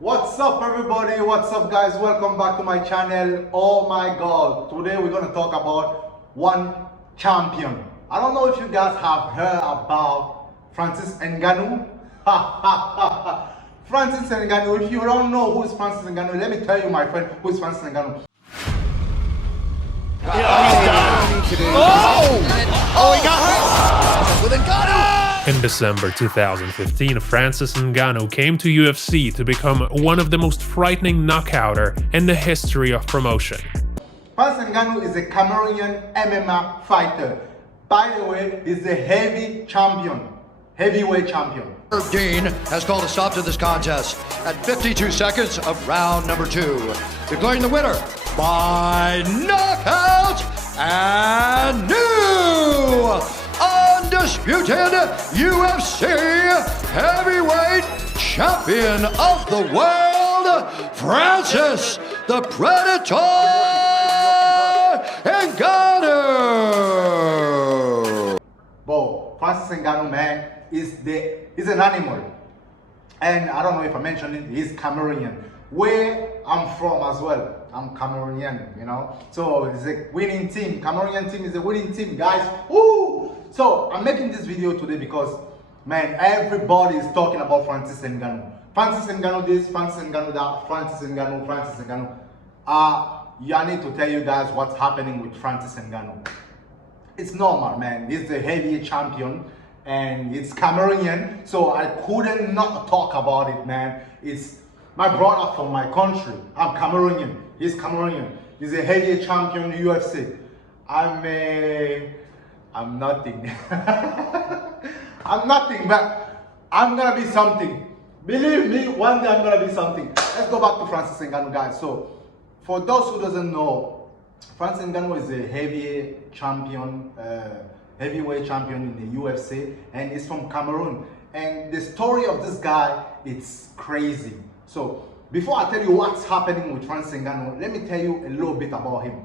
What's up everybody, what's up guys, welcome back to my channel. Oh my god, today we're going to talk about one champion. I don't know if you guys have heard about Francis Ngannou. Francis Ngannou. If you don't know who is Francis Ngannou, let me tell you, my friend, who is Francis Ngannou. He's done. Oh, he got hurt with nganou. In December 2015, Francis Ngannou came to UFC to become one of the most frightening knockouter in the history of promotion. Francis Ngannou is a Cameroonian MMA fighter. By the way, he's a heavyweight champion. Dean has called a stop to this contest at 52 seconds of round number 2, declaring the winner by knockout and new undisputed UFC heavyweight champion of the world, Francis the Predator Ngannou. Bro, Francis Ngannou, man, is an animal. And I don't know if I mentioned it, he's Cameroonian. Where I'm from as well, I'm Cameroonian, you know. So it's a winning team. Cameroonian team is a winning team, guys. Woo! So I'm making this video today because, man, everybody is talking about Francis Ngannou. Francis Ngannou this, Francis Ngannou that, Francis Ngannou, Francis Ngannou. I need to tell you guys what's happening with Francis Ngannou. It's normal, man. He's the heavyweight champion and it's Cameroonian, so I couldn't not talk about it, man. It's my brother from my country. I'm Cameroonian. He's Cameroonian. He's a heavyweight champion UFC. I'm nothing. I'm nothing, but I'm gonna be something. Believe me, one day I'm gonna be something. Let's go back to Francis Ngannou, guys. So, for those who doesn't know, Francis Ngannou is a heavyweight champion in the UFC, and he's from Cameroon. And the story of this guy, it's crazy. So before I tell you what's happening with Francis Ngannou, let me tell you a little bit about him.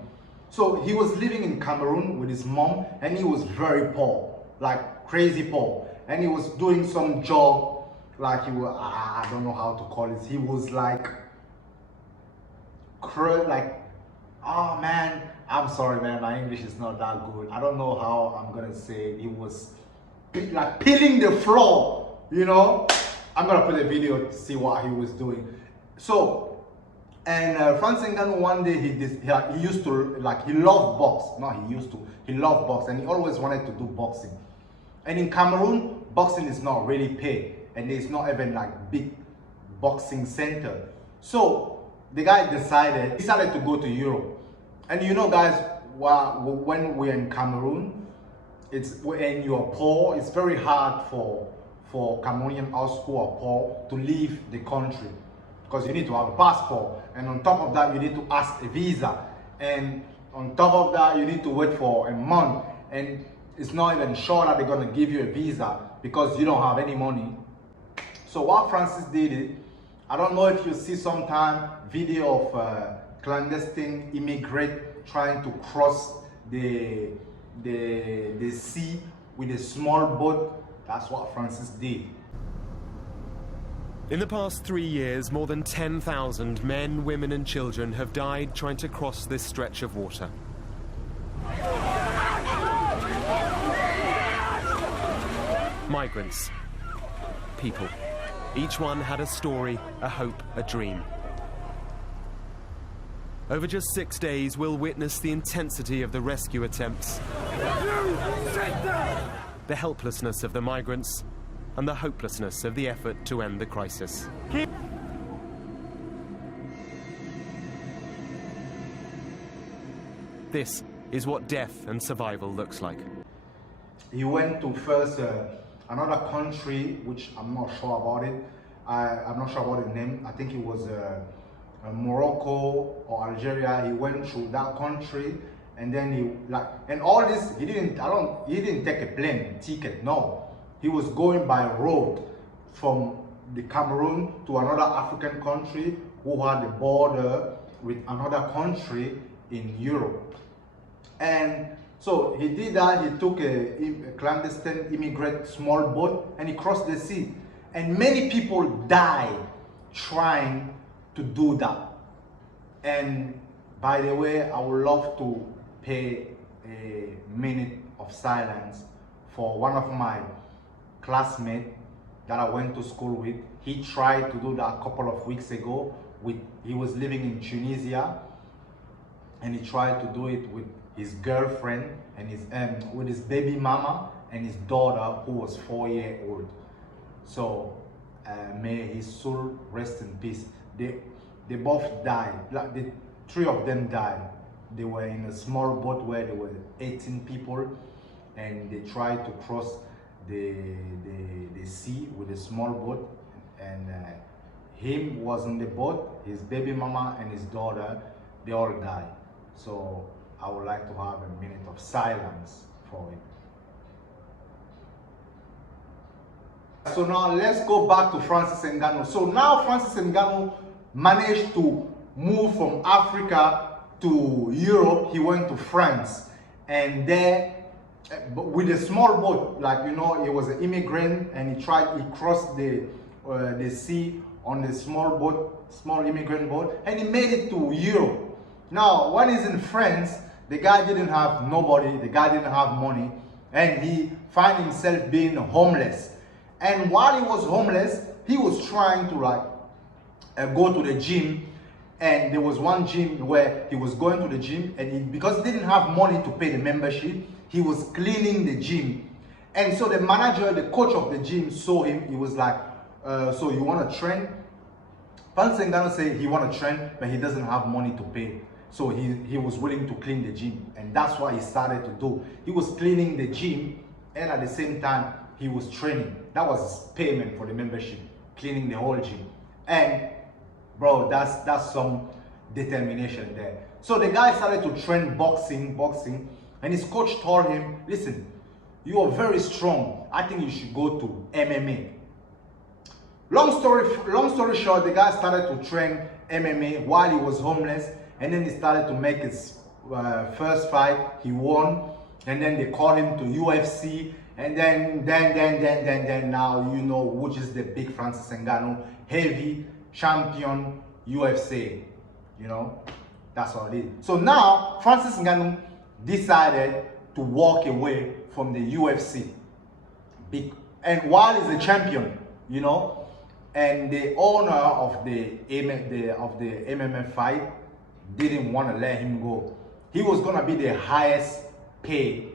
So he was living in Cameroon with his mom, and he was very poor, like crazy poor. And he was doing some job, like he was, I don't know how to call it. He was like, oh man, I'm sorry, man, my English is not that good. I don't know how I'm gonna say it. He was like peeling the floor, you know. I'm gonna put a video to see what he was doing. So, and Francis Ngannou, one day he used to, like, he loved box. No, he loved box, and he always wanted to do boxing. And in Cameroon, boxing is not really paid, and there's not even like big boxing center. So the guy decided to go to Europe. And you know, guys, when we're in Cameroon, and you're poor, it's very hard for Cameroonian us who are poor to leave the country, because you need to have a passport, and on top of that you need to ask a visa, and on top of that you need to wait for a month, and it's not even sure that they're going to give you a visa because you don't have any money. So what Francis did, I don't know if you see sometime video of clandestine immigrant trying to cross the sea with a small boat. That's what Francis did. In the past 3 years, more than 10,000 men, women and children have died trying to cross this stretch of water. Migrants. People. Each one had a story, a hope, a dream. Over just 6 days, we'll witness the intensity of the rescue attempts, the helplessness of the migrants, and the hopelessness of the effort to end the crisis. This is what death and survival looks like. He went to first another country, which I'm not sure about it. I'm not sure about the name. I think it was Morocco or Algeria. He went through that country, and then and all this, he didn't take a plane ticket. No, he was going by road from the Cameroon to another African country who had a border with another country in Europe. And so he did that. He took a clandestine immigrant small boat and he crossed the sea, and many people died trying to do that. And by the way, I would love to pay a minute of silence for one of my classmates that I went to school with. He tried to do that a couple of weeks ago. He was living in Tunisia, and he tried to do it with his girlfriend and with his baby mama and his daughter, who was 4 years old. So may his soul rest in peace. They both died. Like the three of them died. They were in a small boat where there were 18 people, and they tried to cross the sea with a small boat, and him was on the boat, his baby mama and his daughter, they all died. So I would like to have a minute of silence for it. So now let's go back to Francis Ngannou. So now Francis Ngannou managed to move from Africa to Europe. He went to France, and there with a small boat, like, you know, he was an immigrant, and he crossed the sea on a small immigrant boat, and he made it to Europe. Now when he's in France, the guy didn't have nobody, the guy didn't have money, and he found himself being homeless. And while he was homeless, he was trying to go to the gym. And there was one gym where he was going to the gym, and because he didn't have money to pay the membership, he was cleaning the gym. And so the manager, the coach of the gym, saw him. He was like, so you want to train? Francis Ngannou said he want to train, but he doesn't have money to pay. So he was willing to clean the gym, and that's what he started to do. He was cleaning the gym, and at the same time he was training. That was his payment for the membership, cleaning the whole gym. And bro, that's some determination there. So the guy started to train boxing, and his coach told him, listen, you are very strong, I think you should go to MMA. Long story short, the guy started to train MMA while he was homeless, and then he started to make his first fight. He won, and then they called him to UFC, and then now you know which is the big Francis Ngannou, heavy champion UFC. You know, that's all it is. So now Francis Ngannou decided to walk away from the UFC, and while he's a champion, you know, and the owner of the MMA fight didn't want to let him go. He was gonna be the highest paid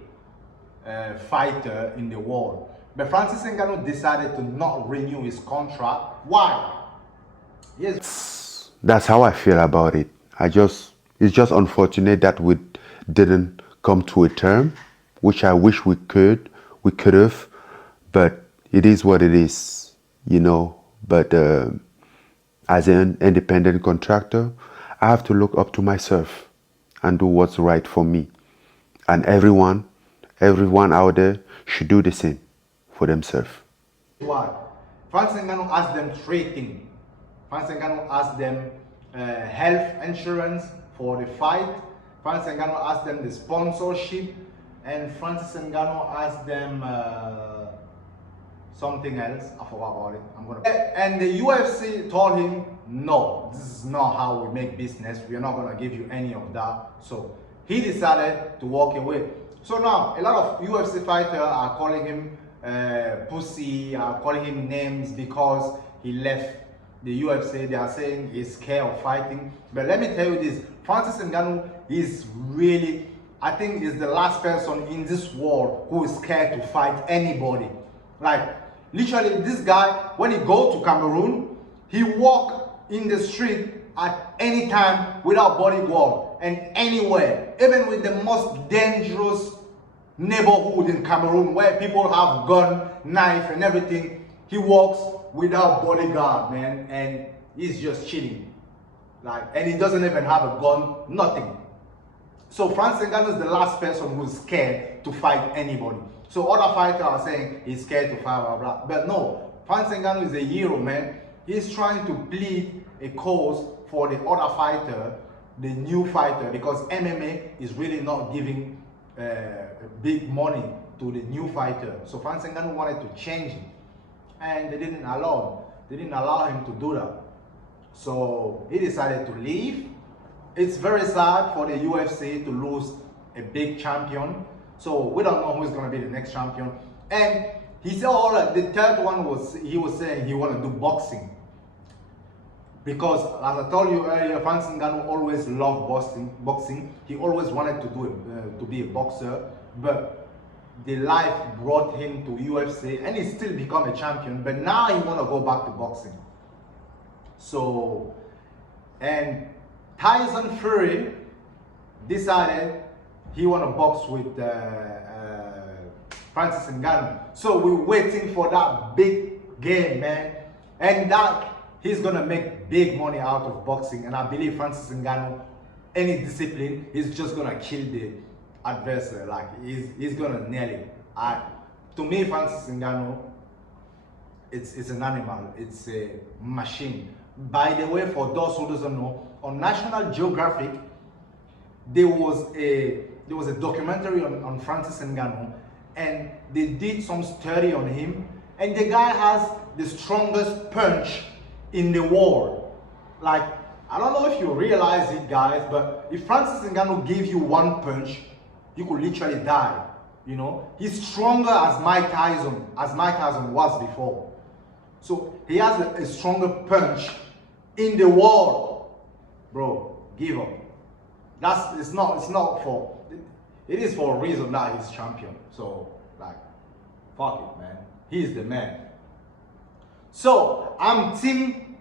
fighter in the world, but Francis Ngannou decided to not renew his contract. Why? Yes. That's how I feel about it. It's just unfortunate that we didn't come to a term, which I wish we could have, but it is what it is, you know. But as an independent contractor, I have to look up to myself and do what's right for me. And everyone out there should do the same for themselves. Why? Francis Ngannou asked them 3 things. Francis Ngannou asked them health insurance for the fight. Francis Ngannou asked them the sponsorship, and Francis Ngannou asked them something else. I forgot about it. And the UFC told him, no, this is not how we make business. We are not gonna give you any of that. So he decided to walk away. So now a lot of UFC fighters are calling him pussy, are calling him names because he left the UFC. They are saying he's scared of fighting. But let me tell you this, Francis Ngannou is really, I think, is the last person in this world who is scared to fight anybody. Like, literally, this guy, when he go to Cameroon, he walk in the street at any time without bodyguard, and anywhere, even with the most dangerous neighborhood in Cameroon where people have gun, knife and everything, he walks without bodyguard, man, and he's just chilling. Like, and he doesn't even have a gun, nothing. So Francis Ngannou is the last person who's scared to fight anybody. So other fighters are saying he's scared to fight, blah, blah. But no, Francis Ngannou is a hero, man. He's trying to plead a cause for the other fighter, the new fighter, because MMA is really not giving big money to the new fighter. So Francis Ngannou wanted to change it, and they didn't allow him. They didn't allow him to do that. So he decided to leave. It's very sad for the UFC to lose a big champion. So we don't know who's gonna be the next champion. And he said, all right, the third one was, he was saying he wanna do boxing. Because as I told you earlier, Francis Ngannou always loved boxing. He always wanted to be a boxer, but the life brought him to UFC, and he still become a champion. But now he want to go back to boxing. So, and Tyson Fury decided he want to box with Francis Ngannou. So we're waiting for that big game, man, and that he's gonna make big money out of boxing. And I believe Francis Ngannou, any discipline, he's just gonna kill the adversary. Like he's gonna nail it. To me, Francis Ngannou, it's an animal. It's a machine. By the way, for those who doesn't know, on National Geographic, there was a documentary on Francis Ngannou, and they did some study on him, and the guy has the strongest punch in the world. Like, I don't know if you realize it, guys, but if Francis Ngannou gave you one punch, you could literally die. You know, he's stronger as Mike Tyson was before. So he has a stronger punch in the world. Bro, give up. It's not for, it is for a reason that he's champion. So like, fuck it, man. He's the man. So I'm team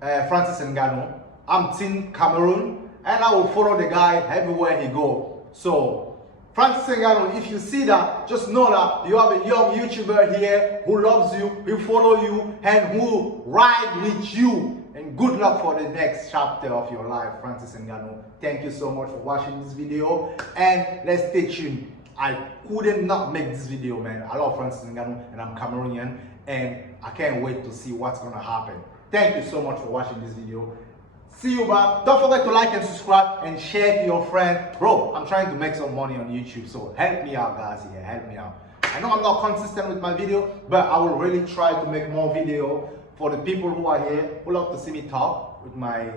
Francis Ngannou. I'm team Cameroon, and I will follow the guy everywhere he go. So Francis Ngannou, if you see that, just know that you have a young YouTuber here who loves you, who follow you, and who ride with you. And good luck for the next chapter of your life, Francis Ngannou. Thank you so much for watching this video, and let's stay tuned. I couldn't not make this video, man. I love Francis Ngannou, and I'm Cameroonian, and I can't wait to see what's gonna happen. Thank you so much for watching this video. See you back. Don't forget to like and subscribe and share to your friend. Bro, I'm trying to make some money on YouTube, so help me out, guys. Here, help me out. I know I'm not consistent with my video, but I will really try to make more video for the people who are here, who love to see me talk with my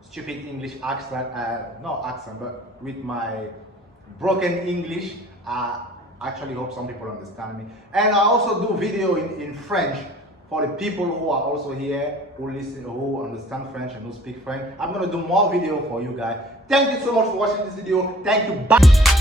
stupid English accent, not accent, but with my broken English. I actually hope some people understand me. And I also do video in French for the people who are also here, who listen, who understand French and who speak French. I'm gonna do more video for you guys. Thank you so much for watching this video. Thank you. Bye.